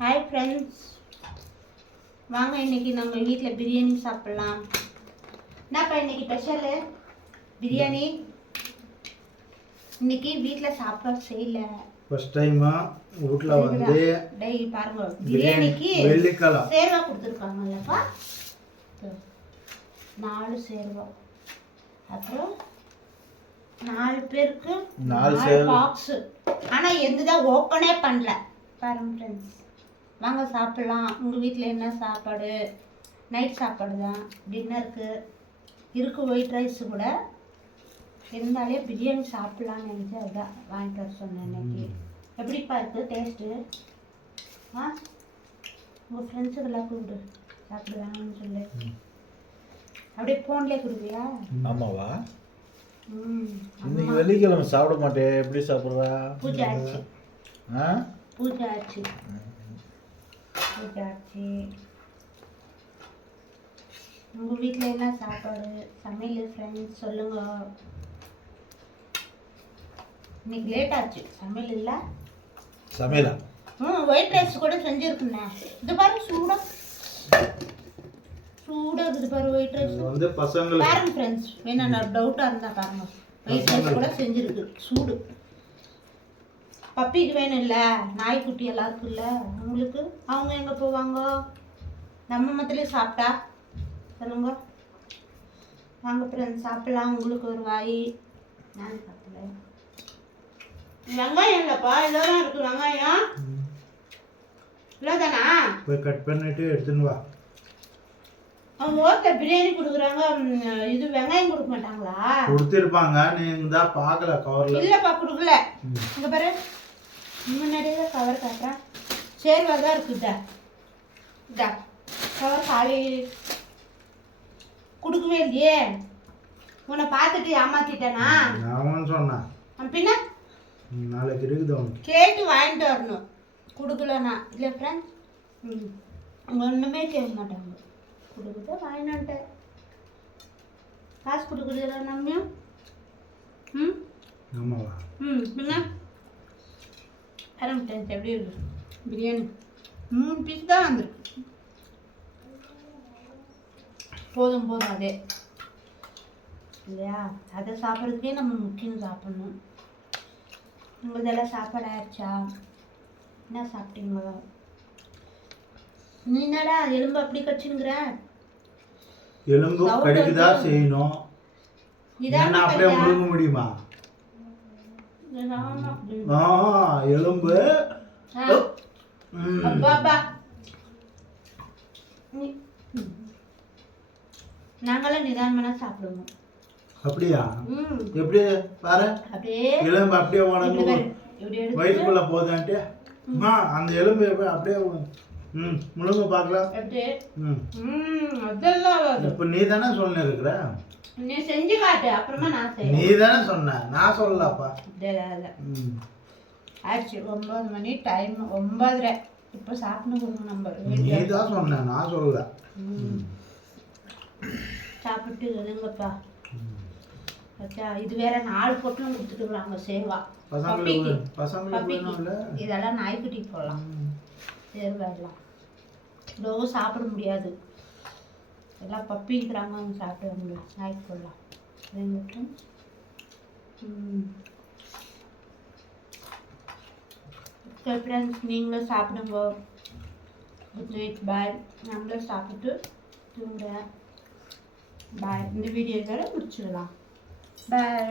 Hi friends, வாங்க இன்னைக்கு நம்ம வீட்டில் பிரியாணி சாப்பிட்லாம். என்னப்பா இன்னைக்கு ஸ்பெஷலு பிரியாணி? இன்னைக்கு வீட்டில் சாப்பாடு செய்யல. ஃபர்ஸ்ட் டைமா வீட்டில் வந்து டேய் பாருங்க, பிரியாணிக்கு வெள்ளிக்கிழமை சேர்வா கொடுத்துருக்காங்கல்லப்பா. 4 சேர்வா, அப்புறம் 4 பேருக்கு 4 பாக்ஸு. ஆனால் எந்ததான் ஓப்பனே பண்ணல பாருங்க ஃப்ரெண்ட்ஸ். வாங்க சாப்பிட்லாம். உங்கள் வீட்டில் என்ன சாப்பாடு? நைட் சாப்பாடு தான், டின்னருக்கு இருக்குது. ஒயிட் ரைஸு கூட இருந்தாலே பிரியாணி சாப்பிட்லான்னு நினச்சி அதுதான் வாங்கிட்டு வர சொன்னேன் இன்னைக்கு. எப்படிப்பா இருக்குது டேஸ்ட்டு? உங்கள் ஃப்ரெண்ட்ஸுக்கெல்லாம் கூப்பிடு சாப்பிடுவாங்கன்னு சொல்லு. அப்படியே ஃபோன்லேயே கொடுப்பியா? ஆமாவா? இன்னைக்கு வெள்ளிக்கிழமை சாப்பிட மாட்டேன். எப்படி சாப்பிட்றா? பூஜை ஆச்சு. பூஜை ஆச்சு. உங்கள் வீட்டில் என்ன சாப்பாடு சமையல் ஃப்ரெண்ட்ஸ் சொல்லுங்க. இன்னைக்கு லேட் ஆச்சு சமையல். இல்லை சமையலா? ஒயிட் ரைஸ் கூட செஞ்சுருக்குண்ணே. இது பாரு சூடாக இருக்குது பாரு ஒயிட் ரைஸ். வந்து பசங்க பாருங்க ஃப்ரெண்ட்ஸ், வேணா நான் டவுட்டாக இருந்தால் பாருங்க. ஒயிட் ரைஸ் கூட செஞ்சுருக்கு சூடு. பப்பிக்கு வேணும் இல்லை, நாய்க்குட்டி எல்லாம் இருக்குல்ல அவங்களுக்கு. அவங்க எங்கே போவாங்க? நம்ம மத்திலே சாப்பிட்டா சொல்லுங்க. வாங்க ஃப்ரெண்ட்ஸ் சாப்பிட்லாம். உங்களுக்கு ஒரு வாய், நான் சாப்பிடல. வெங்காயம் இல்லைப்பா, இதெல்லாம் இருக்குது வெங்காயம். இல்லைதானா? போய் கட் பண்ணிட்டு எடுத்துன்னு வா. அவங்க ஹோட்டல் பிரியாணி கொடுக்குறாங்க, இது வெங்காயம் கொடுக்க மாட்டாங்களா? கொடுத்துருப்பாங்க, நீங்க தான் பார்க்கல கவர்ல. இல்லைப்பா கொடுக்கல. இங்கே பாரு, முன்னாடியே தான் கவர் காட்டுறேன். சேர்வா தான் இருக்குதா இதா கவர் காலி கொடுக்கவே இல்லையே. உன்னை பார்த்துட்டு ஏமாத்திட்டேனா? நான் சொன்னேன் பின்ன நாளைக்கு இருக்குது கேட்டு வாங்கிட்டு வரணும். கொடுக்கலண்ணா இல்லை ஃப்ரெண்ட்ஸ், ஒன்றுமே கேட்க மாட்டாங்க. கொடுக்குறத வாங்கினான்ட்டேன். காசு கொடுக்குறதுல நம்பியும். ஆமாவா? பின்ன ஆரம்பிட்டேன். எப்படி இருக்கு பிரியாணி? 3 பீஸ் தான் வந்துருக்கு. போதும் அதே இல்லையா? அதை சாப்பிட்றதுக்கே நம்ம முக்கியம் சாப்பிட்ணும். உங்களதெல்லாம் சாப்பாடு ஆயிடுச்சா? என்ன சாப்பிட்டீங்களா? நீ என்னடா எலும்பு அப்படி கடிச்சுங்கிற? எலும்பு கடிக்குதா செய்யணும். இதான் அப்படியே முழுங்க முடியுமா? எலும்பு நாங்களாம் நிதானமா சாப்பிடுவோம். அப்படியா? எப்படி பாரு, எலும்பு அப்படியே உடம்பு வயிற்றுக்குள்ள போதான்ட்டு அந்த எலும்பு அப்படியே முழுங்க பார்க்கலாம். இப்ப நீ தானே சொல்ல இருக்கிற, நீ செஞ்சு காட்டு. அப்புறமா நான் செய்ய. நீ தானே சொன்ன, நான் சொல்லலப்பா. ஆச்சு 9 மணி டைம், 9:30. இப்போ சாப்பிடணும். நம்ம நீ தான் சொன்ன, நான் சொல்லல. சாப்பிட்டு எழுங்கப்பா. அச்சா இது வேற 4 பொட்டலும் கொடுத்துட்டுறாங்க சேவா. பப்பிக்கு இதெல்லாம் நாய்க்குட்டிக்கு போடலாம். சேர்வா எல்லாம் இவ்வளோ சாப்பிட முடியாது. எல்லாம் பப்பிங்கிறாங்க, அவங்க சாப்பிட முடியும். நாய்க்கு போடலாம். சரி ஃப்ரெண்ட்ஸ், நீங்களும் சாப்பிடுங்க. குட் நைட், பாய். நம்மளும் சாப்பிட்டு தூங்குறேன். பாய். இந்த வீடியோ வேறு முடிச்சிடலாம். பாய்.